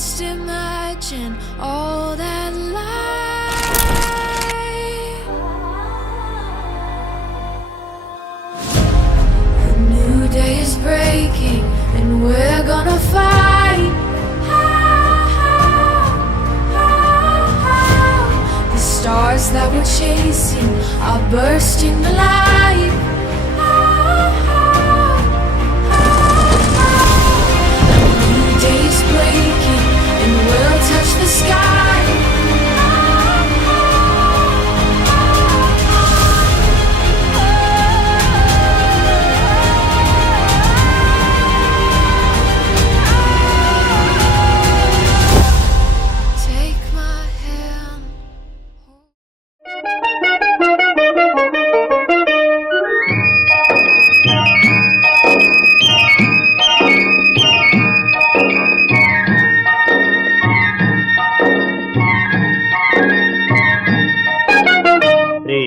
just imagine all that light. A new day is breaking and we're gonna fight. The stars that we're chasing are bursting to life. Days breaking and we'll touch the sky. Take my hand.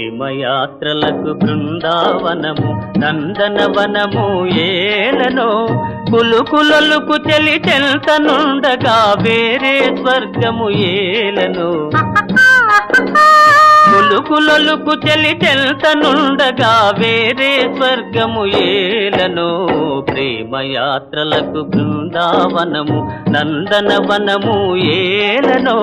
ప్రేమయాత్రలకు బృందావనము నందనవనము ఏలనో కులుకులలుకు చెలి చెల్తనుండగా వేరే స్వర్గము ఏలనో కులుకులలుకు చెలి చెల్తనుండగా వేరే స్వర్గము ఏలనో ప్రేమయాత్రలకు బృందావనము నందనవనము ఏలనో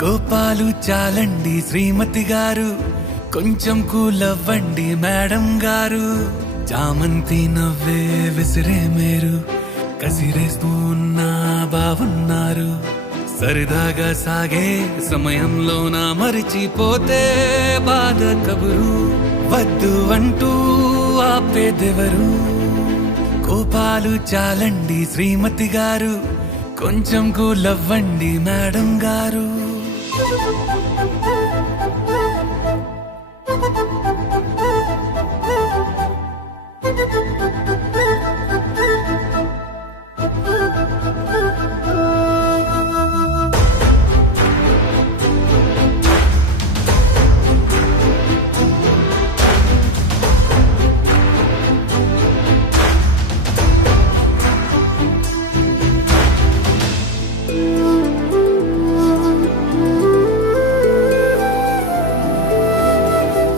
కోపాలు చాలండి శ్రీమతి గారు, కొంచెం కూలవ్వండి మేడం గారు. చామంతి నవ్వే విసిరే మేరు, కసిరేస్తూ ఉన్నా బావున్నారు. సరదాగా సాగే సమయంలోన మరిచిపోతే బాధ కబురు, వద్దు అంటూ ఆపేదెవరు. కోపాలు చాలండి శ్రీమతి గారు, కొంచెం కూలవ్వండి మేడం గారు.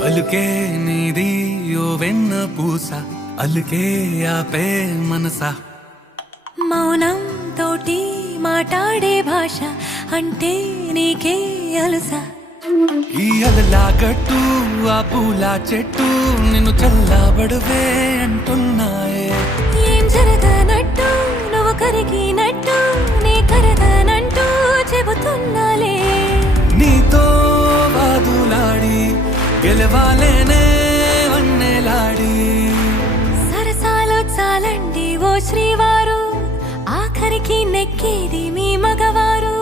అలుకే నీది ఓ వెన్న పూస, అలుకే ఆపే మనసా. మౌనం తోటి మాట్లాడే భాష అంటే నీకే అలుసా. ఈ అలలా గట్టు ఆ పూల చెట్టు నిన్ను చల్లబడువే అంటున్నాయే. ఏం జరగనట్టు నువ్వు కరిగినట్టు నీ కరగనంటూ చెబుతున్నాలే. నీతో వాదులాడి గెలవాలేనే వన్నెలాడి. సరసాలు చాలండి ఓ శ్రీవారు, ఆఖరికి నెక్కేది మీ మగవారు.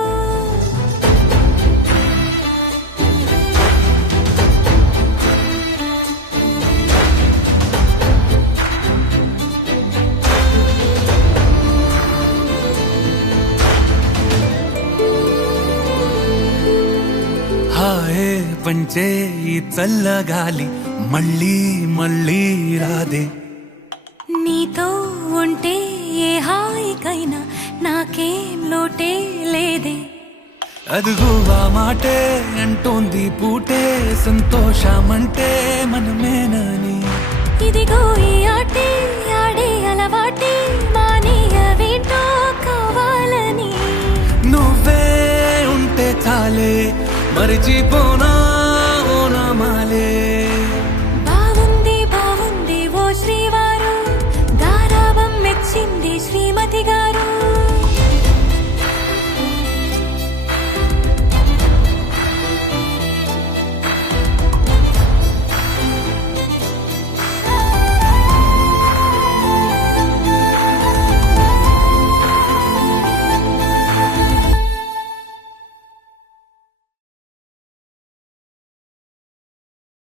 హాయే పంచే ఈ చల్లగాలి మళ్ళీ మళ్ళీ రాదే. నీతో ఉంటే ఏ హాయికైనా నాకేం లోటే లేదే. అదుగు ఆ మాటే అంటోంది పూటే, సంతోషమంటే మనమేనని. ఇదిగో ఈ ఆటే ఆడే అలవాటే మానేయవేంటో కావాలని. నువ్వే ఉంటే చాలే మరిచిపోనా